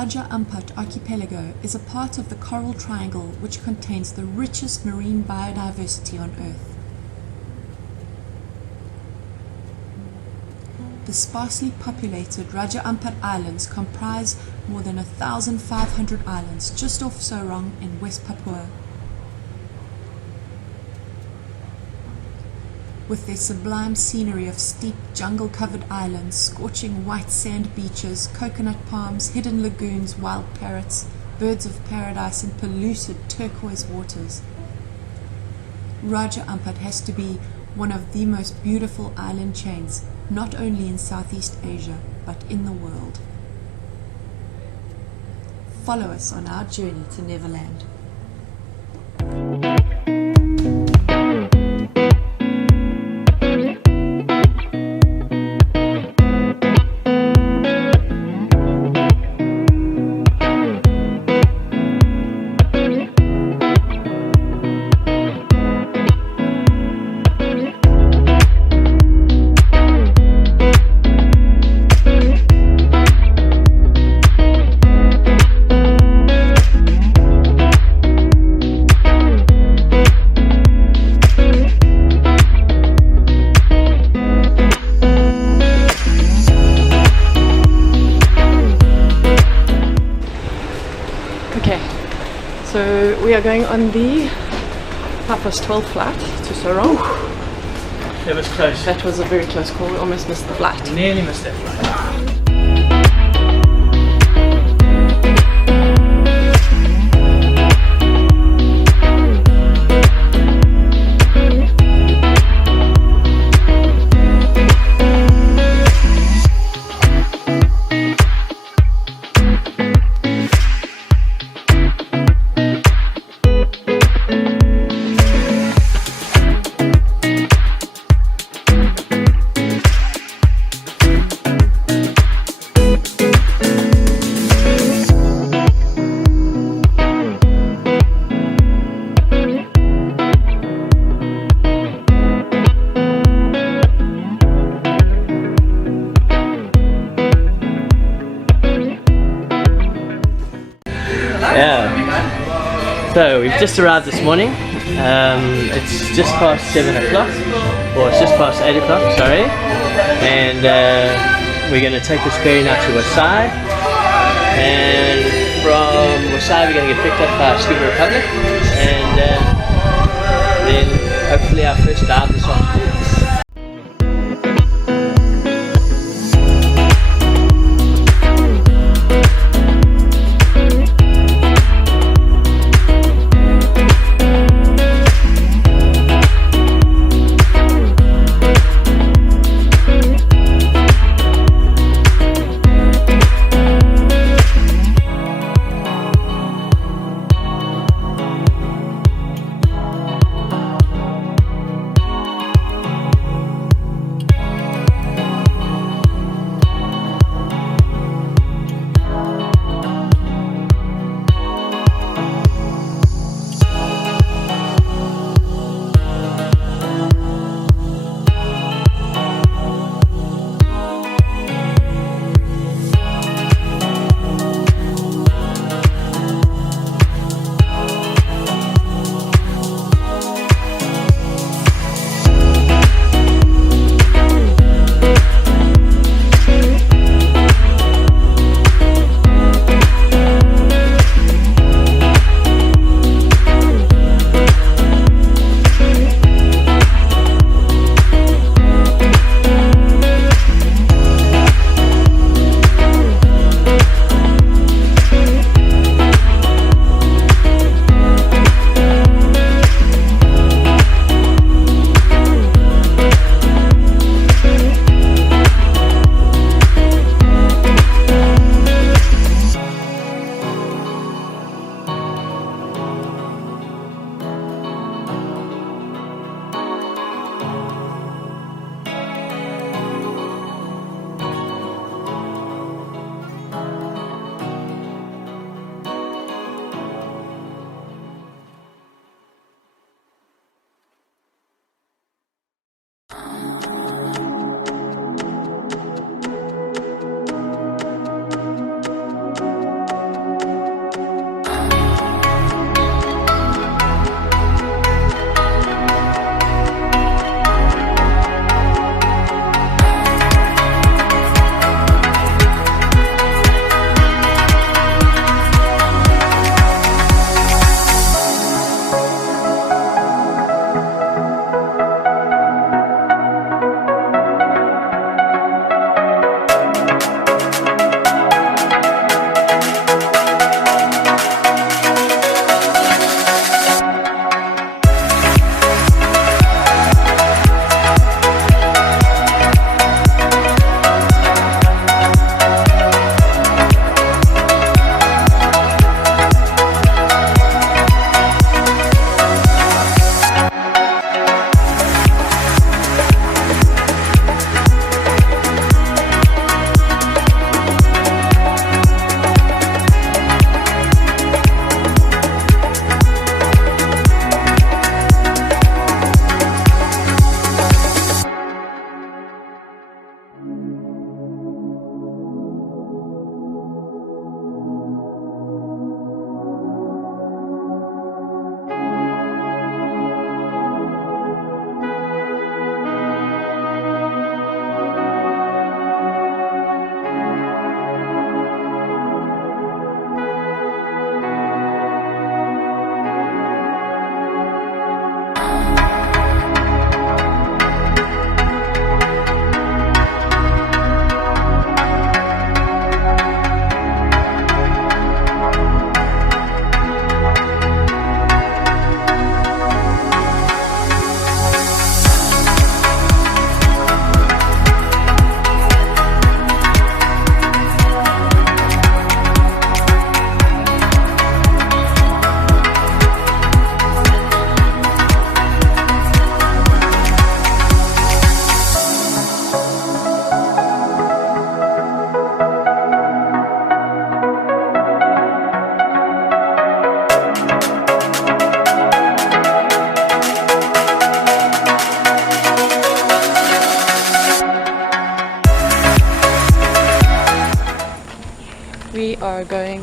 Raja Ampat archipelago is a part of the Coral Triangle which contains the richest marine biodiversity on Earth. The sparsely populated Raja Ampat Islands comprise more than 1,500 islands just off Sorong in West Papua. With their sublime scenery of steep jungle-covered islands, scorching white sand beaches, coconut palms, hidden lagoons, wild parrots, birds of paradise and polluted turquoise waters. Raja Ampat has to be one of the most beautiful island chains, not only in Southeast Asia, but in the world. Follow us on our journey to Neverland. So we are going on the 12 flight to Sorong. It was close. That was a very close call. We almost missed the flight. Nearly missed that flight. Yeah, so we've just arrived this morning. It's just past 7 o'clock, or it's just past 8 o'clock, sorry. And we're going to take this ferry now to Wasai. And from Wasai we're going to get picked up by Scuba Republic. And then hopefully our first dive this afternoon.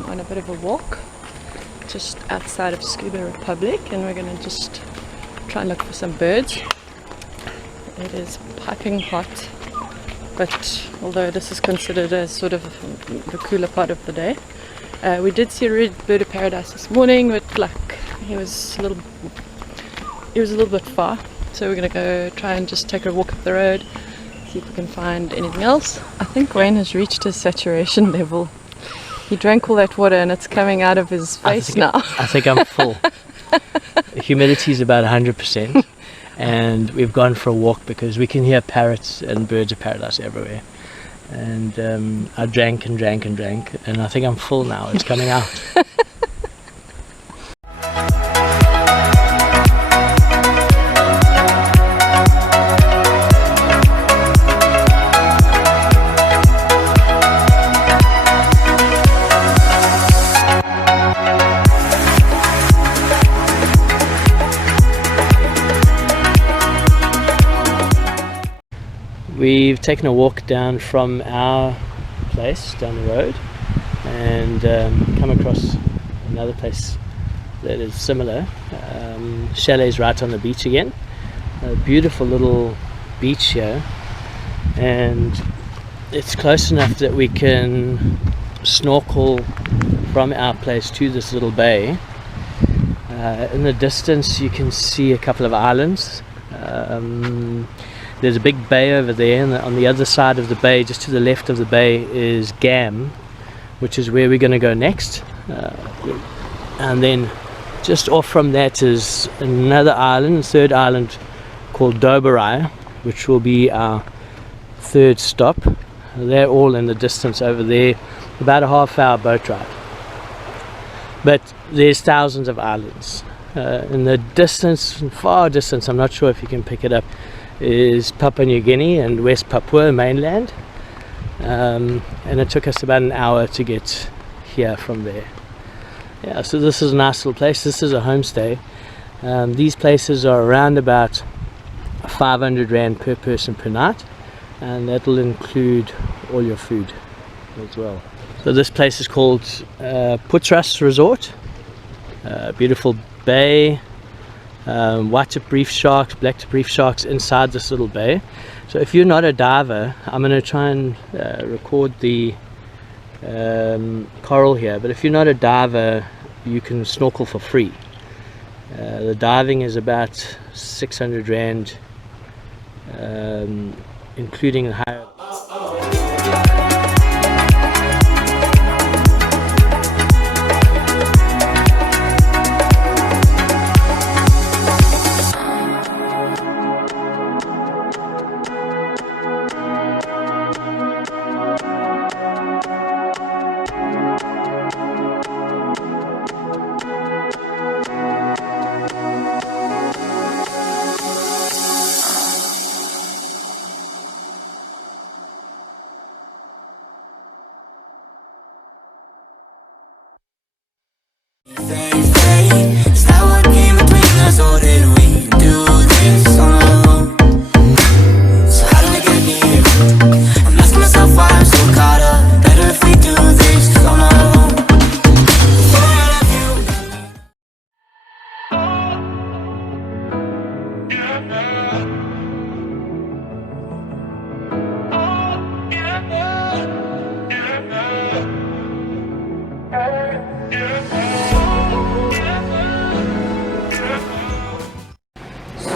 on a bit of a walk just outside of Scuba Republic, and we're going to just try and look for some birds. It is piping hot, but although this is considered as sort of the cooler part of the day, we did see a red bird of paradise this morning, but like he was a little bit far, so we're going to go try and just take a walk up the road, see if we can find anything else. I think Wayne has reached his saturation level. He drank all that water and it's coming out of his face now. I think I'm full. The humidity is about 100%, and we've gone for a walk because we can hear parrots and birds of paradise everywhere. And I drank and drank and drank, and I think I'm full now. It's coming out. We've taken a walk down from our place down the road and come across another place that is similar. Chalet's right on the beach again. A beautiful little beach here, and it's close enough that we can snorkel from our place to this little bay. In the distance you can see a couple of islands. There's a big bay over there, and on the other side of the bay, just to the left of the bay, is Gam, which is where we're going to go next. And then just off from that is another island, third island, called Doberai, which will be our third stop. They're all in the distance over there, about a half-hour boat ride. But there's thousands of islands. In the distance, far distance, I'm not sure if you can pick it up, is Papua New Guinea and West Papua mainland, and it took us about an hour to get here from there. Yeah, so this is a nice little place. This is a homestay. These places are around about 500 Rand per person per night, and that will include all your food as well. So this place is called Putras Resort. Beautiful bay. White tip reef sharks, black tip reef sharks inside this little bay. So if you're not a diver, I'm going to try and record the coral here, but if you're not a diver, you can snorkel for free. The diving is about 600 Rand, including the higher.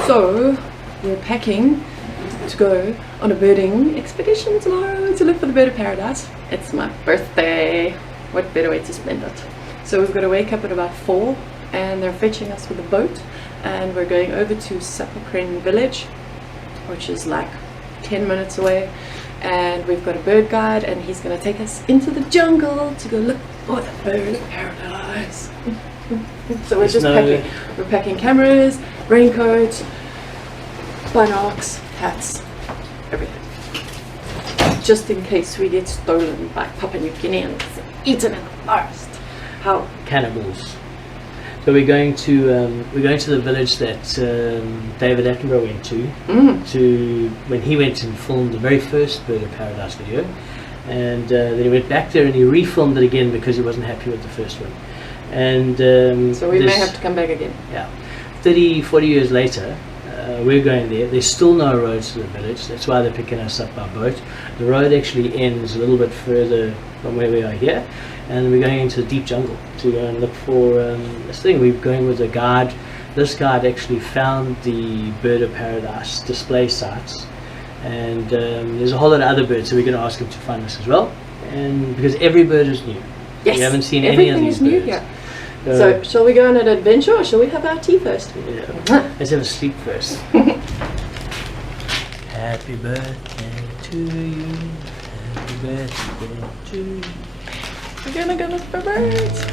So we're packing to go on a birding expedition tomorrow to look for the bird of paradise. It's my birthday. What better way to spend it? So we've got to wake up at about 4, and they're fetching us with a boat, and we're going over to Sapakren village, which is like 10 minutes away, and we've got a bird guide, and he's going to take us into the jungle to go look for the bird of paradise. So we're just packing. We're packing cameras, raincoats, binocs, hats, everything, just in case we get stolen by Papua New Guineans, eaten in the forest. How Cannibals. So we're going to the village that David Attenborough went to when he went and filmed the very first Bird of Paradise video, And then he went back there and he refilmed it again because he wasn't happy with the first one. And so we may have to come back again. Yeah, 30, 40 years later, we're going there. There's still no roads to the village. That's why they're picking us up by boat. The road actually ends a little bit further from where we are here, and we're going into the deep jungle to go and look for this thing. We're going with a guide. This guide actually found the bird of paradise display sites, and there's a whole lot of other birds, so we're going to ask him to find us as well. And because every bird is new, Yes, we haven't seen everything any of these is new birds. here. So shall we go on an adventure, or shall we have our tea first? Yeah. Let's have a sleep first. Happy birthday to you. Happy birthday to you. We're gonna go look for birds.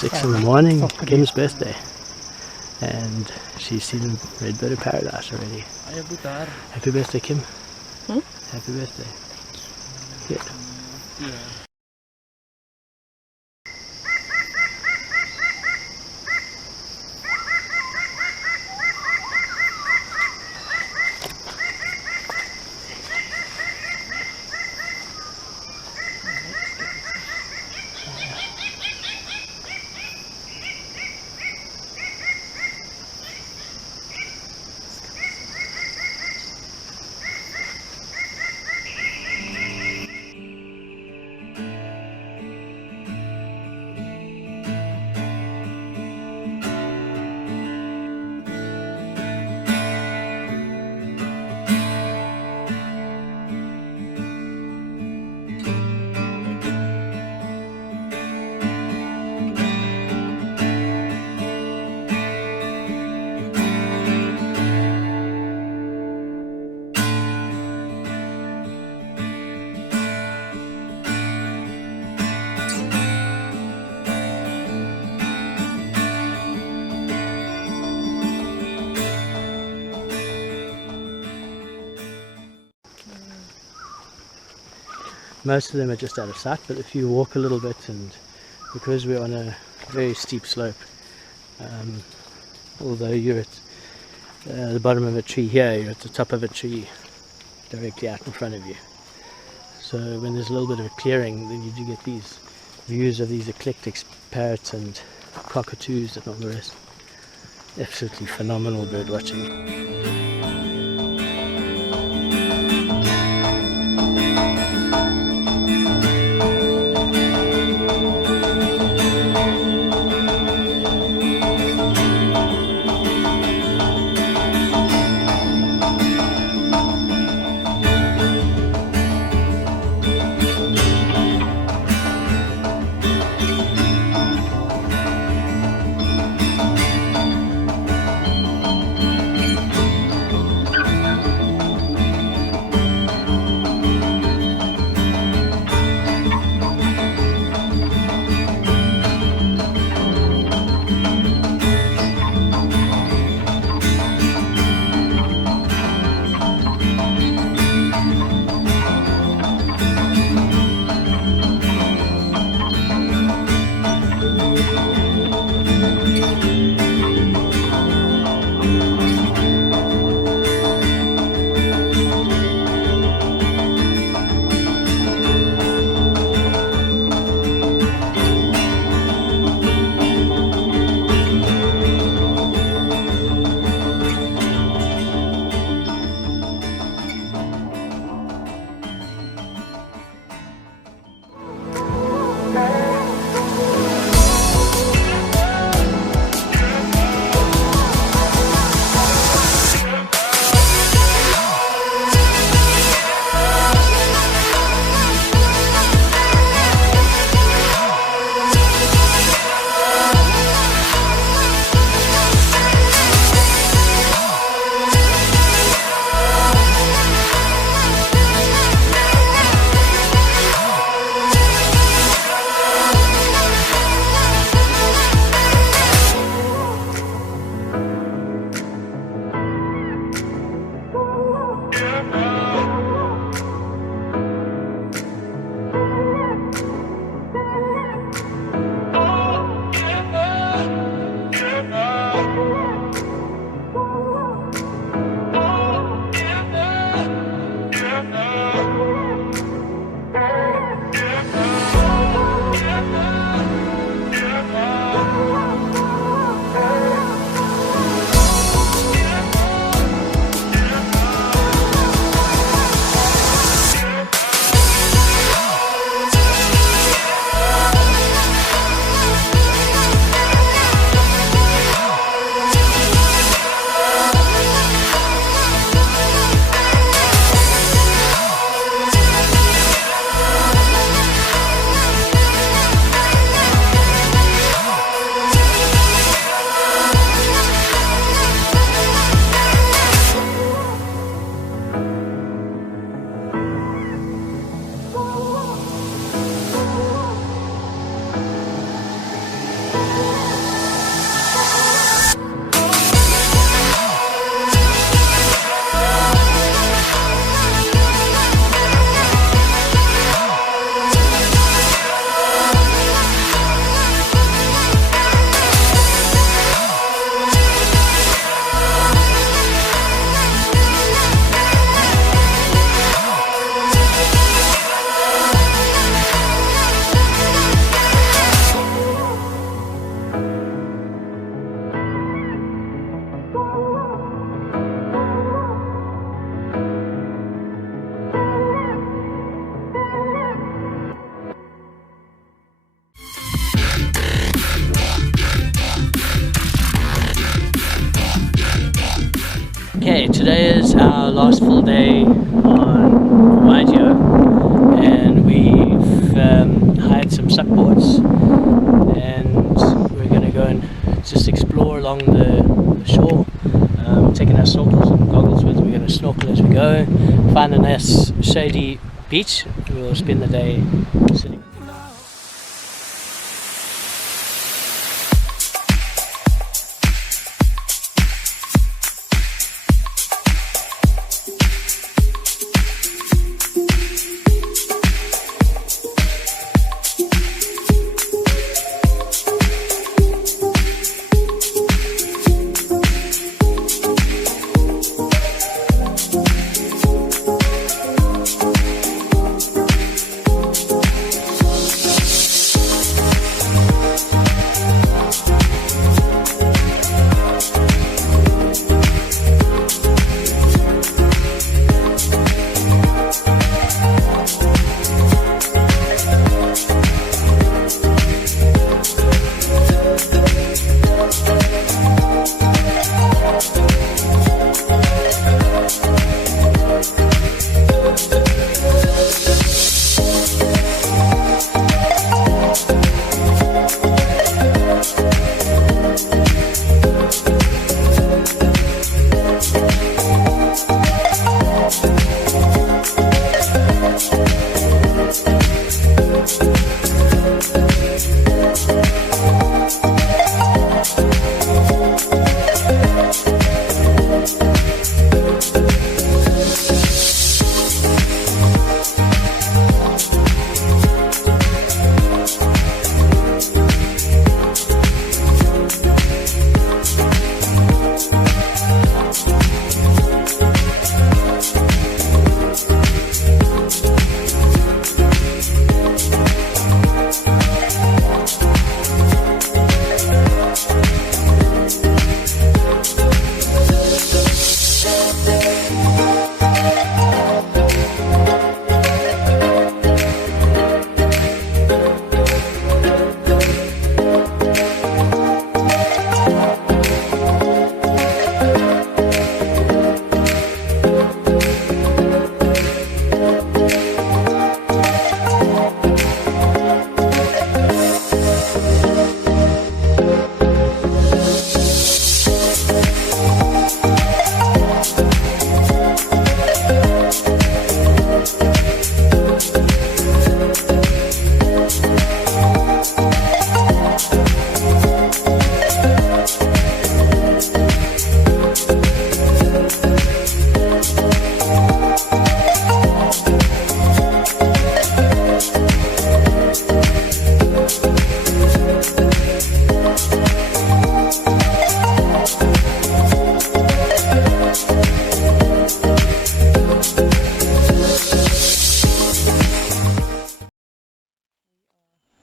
Six in the morning, Kim's birthday, and she's seen Red Bird of Paradise already. Happy birthday, Kim. Happy birthday. Good. Most of them are just out of sight, but if you walk a little bit, and because we're on a very steep slope, although you're at the bottom of a tree here, you're at the top of a tree directly out in front of you. So when there's a little bit of a clearing, then you do get these views of these eclectic parrots and cockatoos and all the rest. Absolutely phenomenal bird watching. Okay, today is our last full day on Waigeo, and we've hired some suckboards, and we're going to go and just explore along the shore, taking our snorkels and goggles with. We're going to snorkel as we go, find a nice shady beach. We'll spend the day sitting.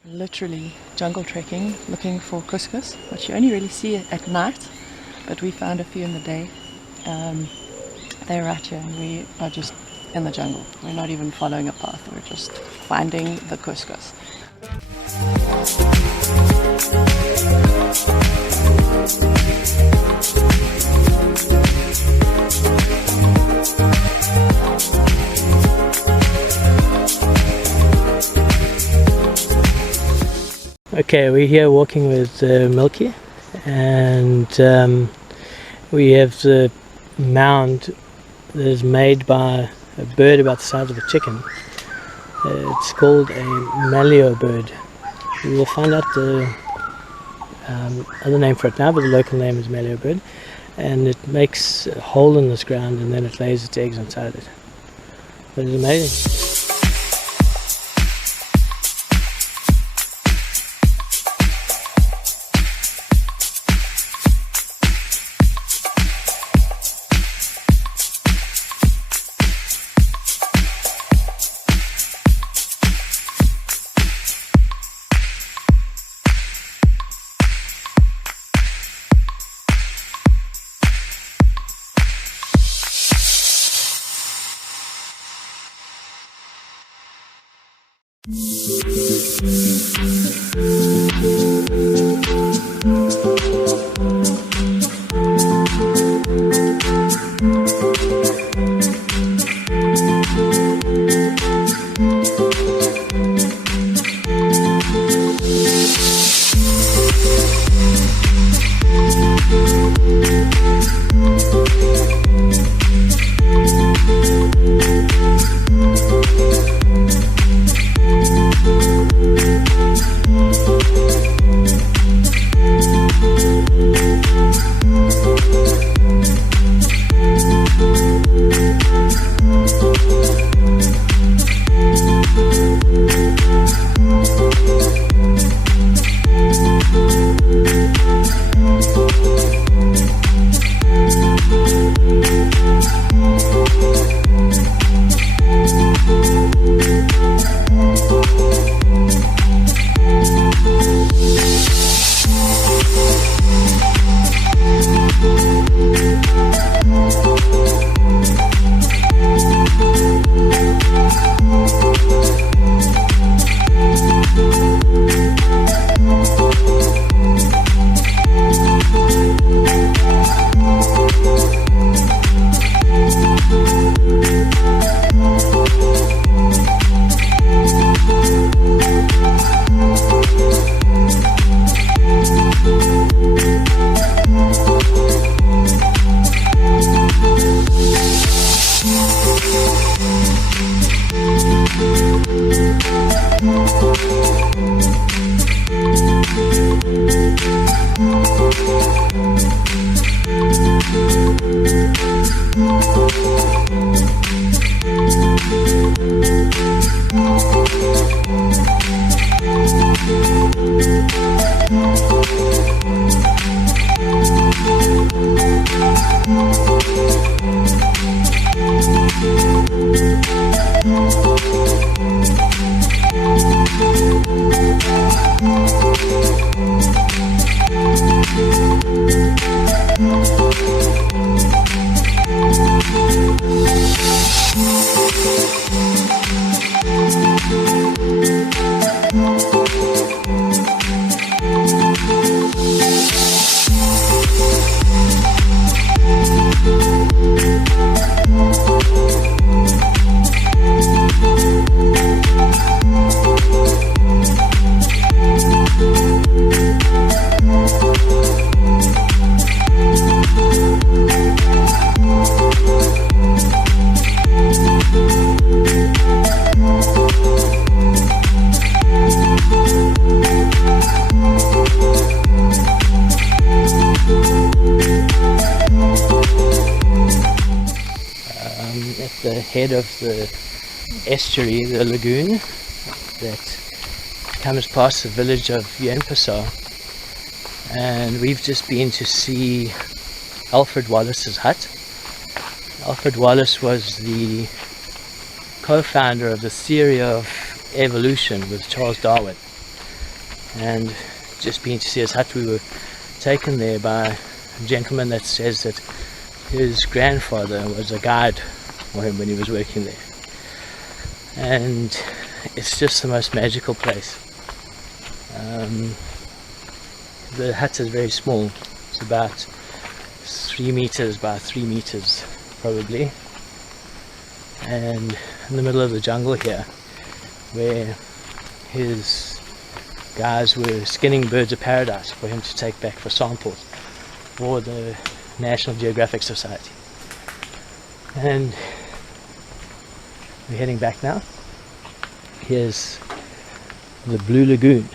Literally jungle trekking, looking for couscous, which you only really see at night, but we found a few in the day. They're right here, and we are just in the jungle. We're not even following a path, we're just finding the couscous. Okay, we're here walking with Milky, and we have the mound that is made by a bird about the size of a chicken. It's called a maleo bird. We will find out the other name for it now, but the local name is maleo bird, and it makes a hole in this ground and then it lays its eggs inside it. But it's amazing. At the head of the estuary, the lagoon that comes past the village of Yenpasar, and we've just been to see Alfred Wallace's hut. Alfred Wallace was the co-founder of the theory of evolution with Charles Darwin, and just been to see his hut. We were taken there by a gentleman that says that his grandfather was a guide for him when he was working there, and it's just the most magical place. The hut is very small. It's about 3 meters by 3 meters probably, and in the middle of the jungle here, where his guys were skinning birds of paradise for him to take back for samples for the National Geographic Society. And we're heading back now. Here's the Blue Lagoon.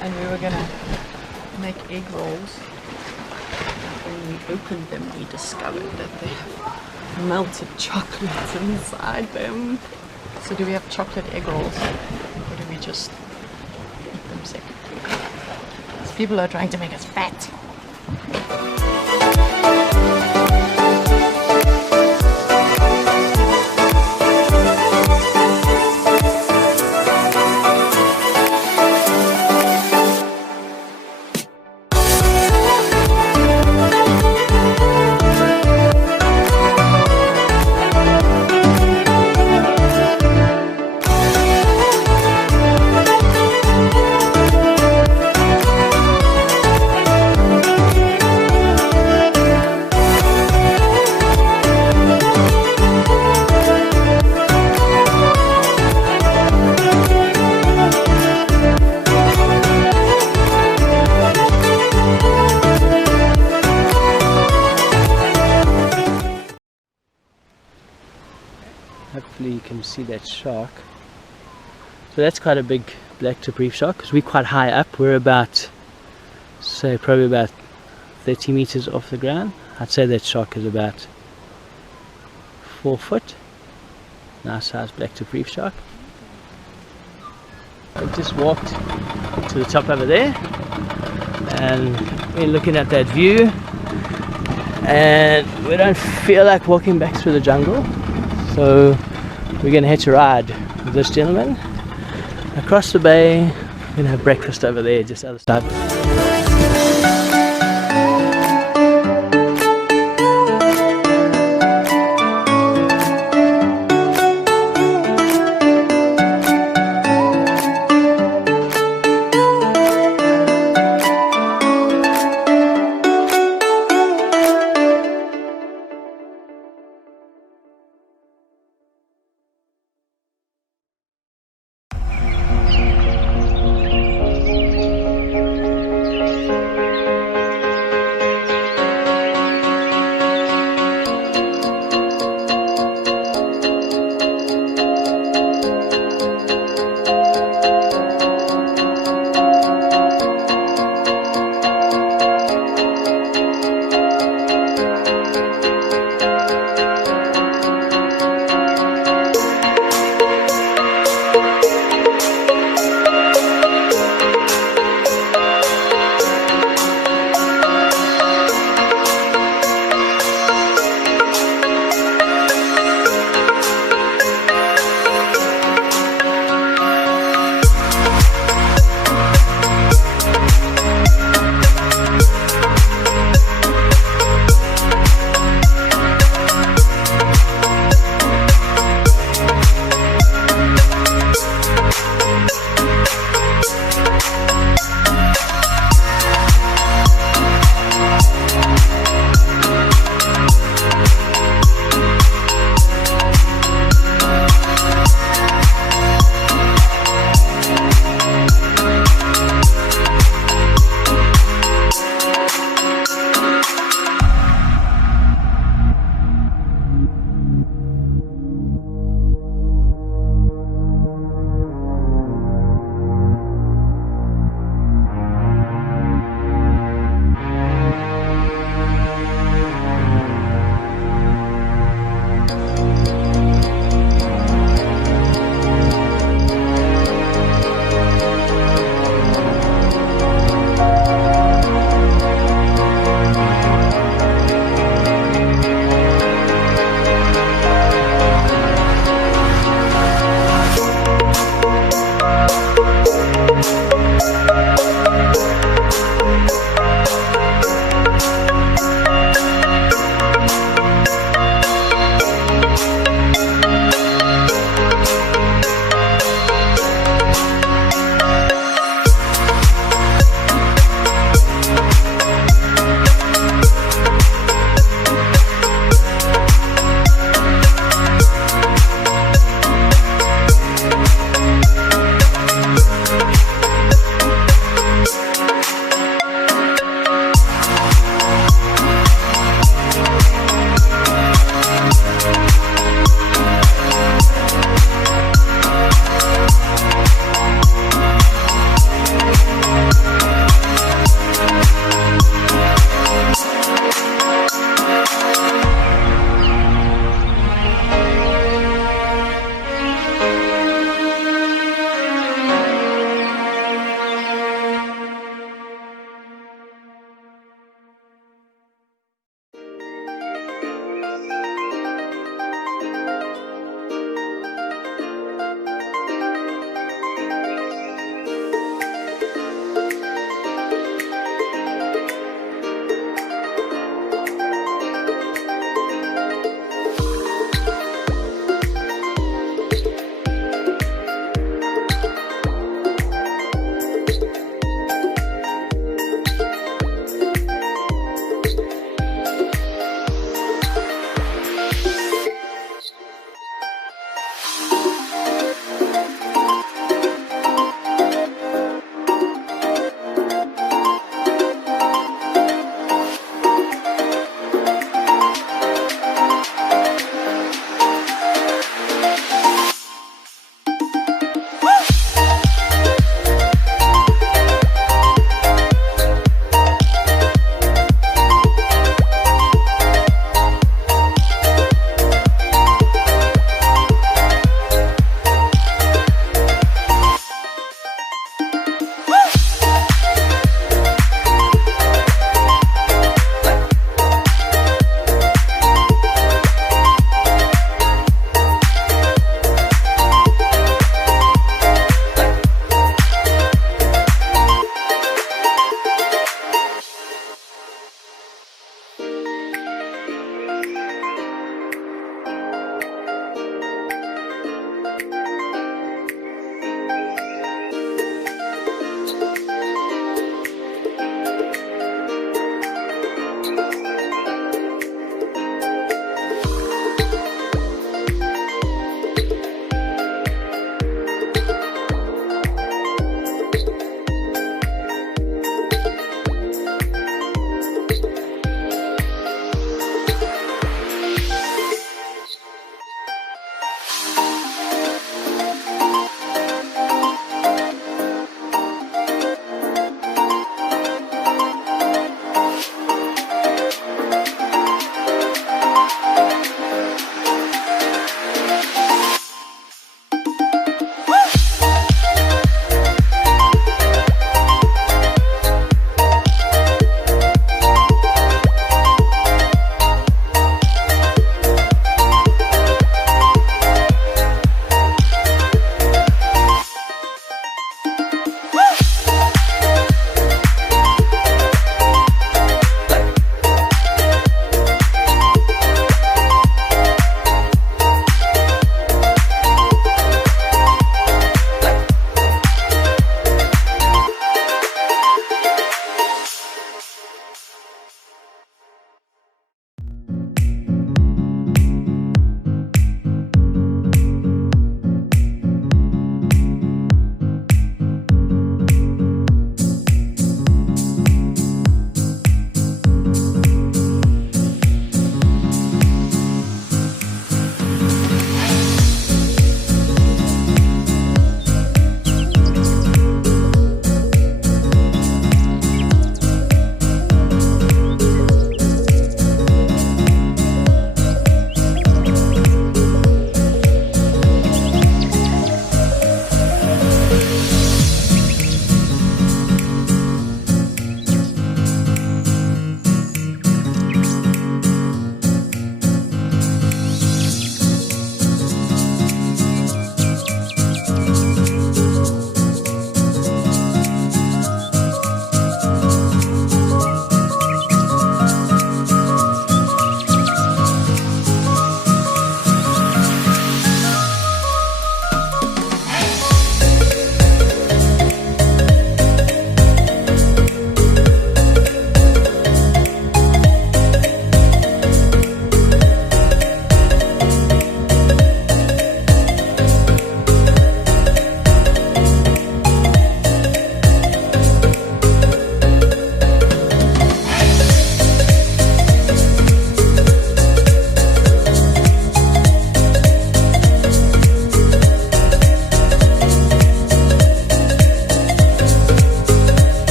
And we were gonna make egg rolls. When we opened them, we discovered that they have melted chocolate inside them. So do we have chocolate egg rolls, or do we just eat them sick? These people are trying to make us fat. you can see that shark. So that's quite a big black tip reef shark, because we're quite high up. We're about, say, probably about 30 meters off the ground. I'd say that shark is about 4 foot. Nice size black tip reef shark. I've just walked to the top over there, and we're looking at that view, and we don't feel like walking back through the jungle, so we're going to hitch a ride with this gentleman across the bay. We're going to have breakfast over there just other side.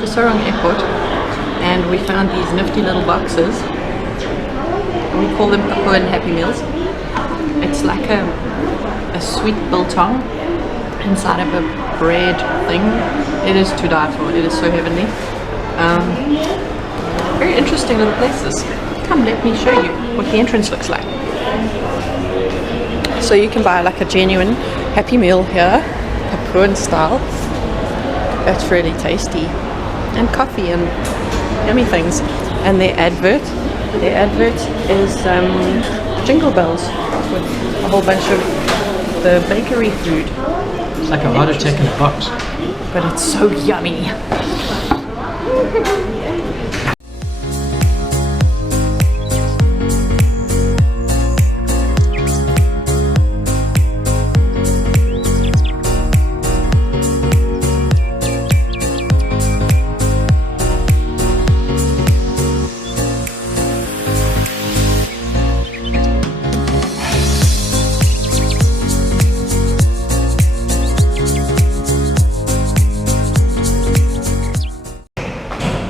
just around Ampat, and we found these nifty little boxes. We call them Papuan Happy Meals. It's like a sweet biltong inside of a bread thing. It is to die for. It is so heavenly. Very interesting little places. Come, let me show you what the entrance looks like. So you can buy like a genuine Happy Meal here, Papuan style. That's really tasty. And coffee and yummy things. And their advert is jingle bells with a whole bunch of the bakery food. It's like a heart attack in a box. But it's so yummy.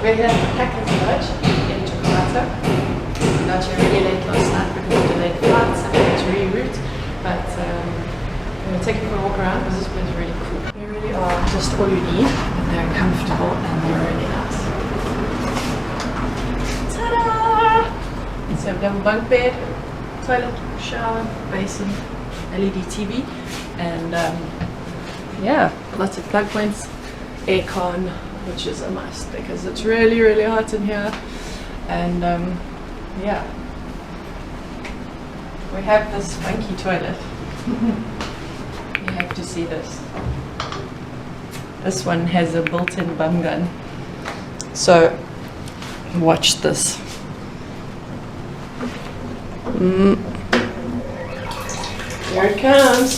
We had a package lunch in Jakarta. We got here really late last night because of delayed flights and had to reroute. But we're going to take it for a walk around because this place is really cool. They really are just all you need, and they're comfortable and they're really nice. Ta-da! So a double bunk bed, toilet, shower, basin, LED TV, and yeah, lots of plug points, aircon, which is a must because it's really, really hot in here. And yeah, we have this funky toilet. You have to see this. This one has a built-in bum gun. So watch this. Here it comes.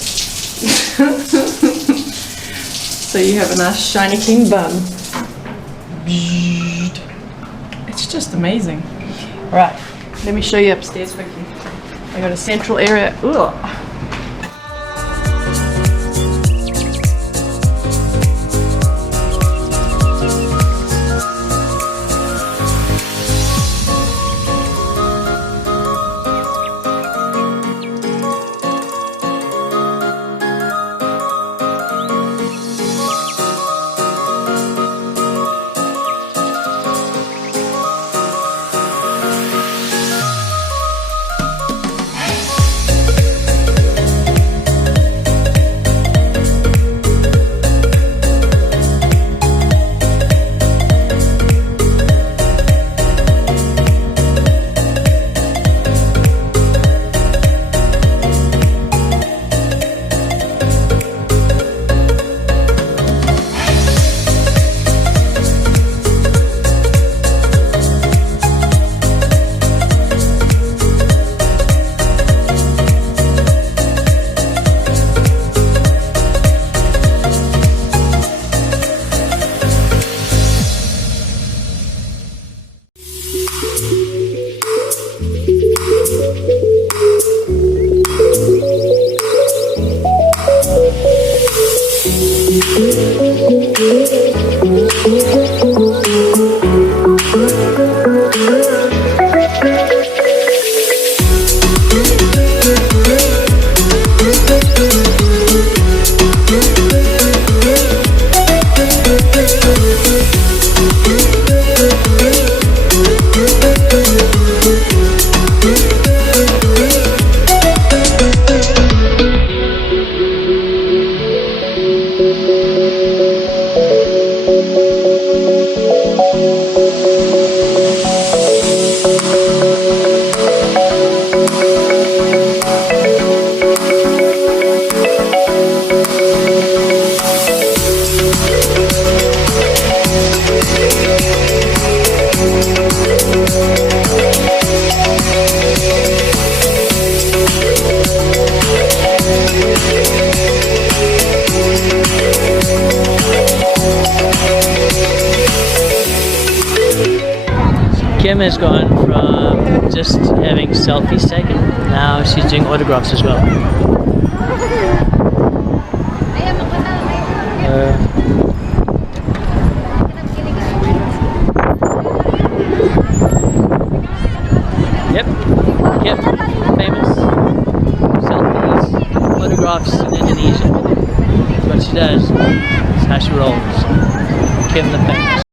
So you have a nice shiny clean bum. It's just amazing. Right, let me show you upstairs quickly. I got a central area. Ooh. Kim has gone from just having selfies taken, now she's doing autographs as well. photographs in Indonesia. That's what she does. That's how she rolls. Kevin the Famous.